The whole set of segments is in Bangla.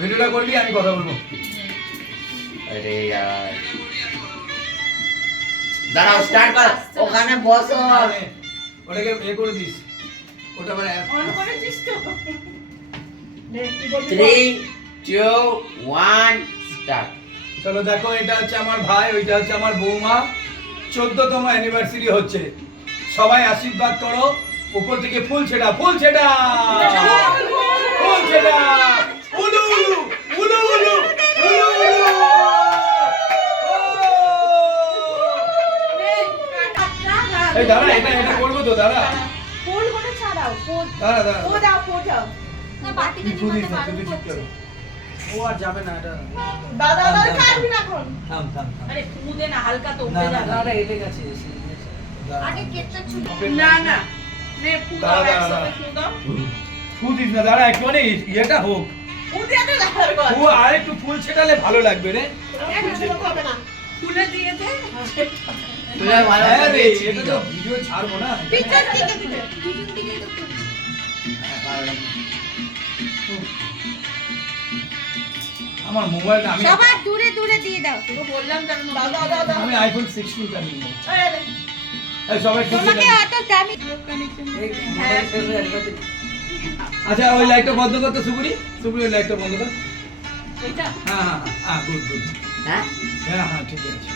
ভিডিওটা করবি আমি কথা বলবো। আরে यार দাঁড়াও স্টার্ট কর ওখানে বসো ওটাকে এ করে দিস ওটা মানে অন করেছিস তো 3 2 1 স্টার্ট চলো দেখো এটা হচ্ছে আমার ভাই ওইটা হচ্ছে আমার বৌমা 14তম অ্যানিভার্সারি হচ্ছে সবাই আশীর্বাদ করো উপর থেকে ফুল ছেটা ফুল ছেটা উলু উলু উলু উলু উলু উলু এই দাঁড়া এটা এটা করবো তো দাঁড়া ফুল করে ছাড়াও ফুল দাঁড়া দাঁড়া ও দাও ফটো না বাটিতে তুই দিতে না পারবো তুই ঠিক করো ও আর যাবে না এটা দাদা দাদা কাটবি না এখন থাম থাম থাম আরে ফুদে না হালকা তো না উঠে না যাবে না এটা গেছে আগে কেকটা ছুলো না না নে ফুদাও দাঁড়া, একসাথে দাঁড়া। ফুদাও ফুল দিস না দাঁড়া একটু মানে ইয়েটা হোক ফুদে তো লাগার কথা ও আর একটু ফুল ছেটালে ভালো লাগবে রে হবে না ফুলে দিয়েছে তুই ভালো হ্যাঁ করে রে দিয়েছি এটা তো ভিডিও ছাড়বো না পিছন দিকে দিকে পিছন দিকে তো আমার মোবাইলটা আমি সবার দূরে দূরে দিয়ে দাও তো বললাম কেন দাদা দাদা আমি আইফোন 16 টা নিব আরে এই সবাই খুশি তোমাকে থাকি। অত দামি আচ্ছা ওই লাইটটা বন্ধ করতে সুপুরি সুপুরি ওই লাইটটা বন্ধ কর এটা হ্যাঁ হ্যাঁ হ্যাঁ গুড গুড হ্যাঁ হ্যাঁ হ্যাঁ ঠিক আছে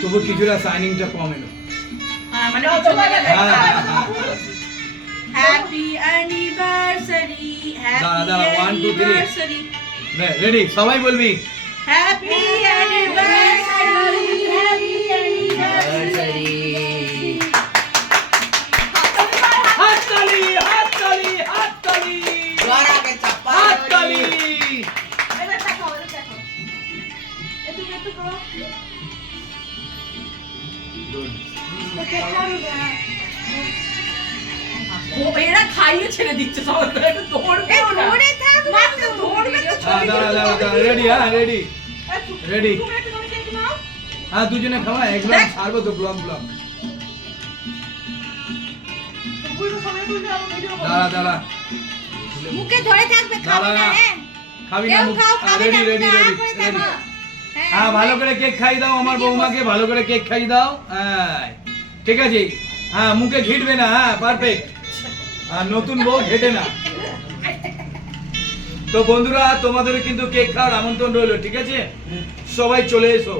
তবু কিছুটা সাইনিংটা কম এলো হ্যাঁ মানে তোমার হ্যাঁ হ্যাঁ হ্যাঁ হ্যাপি অ্যানিভার্সারি দাঁড়া, দাঁড়া, হ্যাপি 1 2 3 অ্যানিভার্সারি রেডি সবাই বলবি হ্যাপি অ্যানিভার্সারি হ্যাপি সরি হাততালি হাততালি হাততালি জোরাকে চাপা হাততালি এবার দেখো এবার দেখো একটু করো ও এরা খাইয়ে ছেড়ে দিচ্ছে সবাই একটু ধরবে ওরা ধরে থাক মাত্র ধরবে তো হ্যাঁ দাঁড়া দাঁড়া দাঁড়া রেডি হ্যাঁ রেডি রেডি তুমি একটু ধরে কেটে নাও হ্যাঁ দুজনে খাওয়া একদম ছাড়বো তো ব্লগ ব্লগ পুরো সময় তুই আমার ভিডিও করো দাঁড়া দাঁড়া মুখে ধরে থাকবে খাবে না হ্যাঁ খাবি না কেউ খাও খাবে না রেডি রেডি মুখে রেডি আ করে রেডি থাকো হ্যাঁ ভালো করে কেক খাই দাও আমার বৌমাকে ভালো করে কেক খাই দাও হ্যাঁ ঠিক আছে হ্যাঁ মুখে ঘিটবে না হ্যাঁ পারফেক্ট আর নতুন বউ ঘেটে না তো বন্ধুরা তোমাদের কিন্তু কেক খাওয়ার আমন্ত্রণ রইলো ঠিক আছে সবাই চলে এসো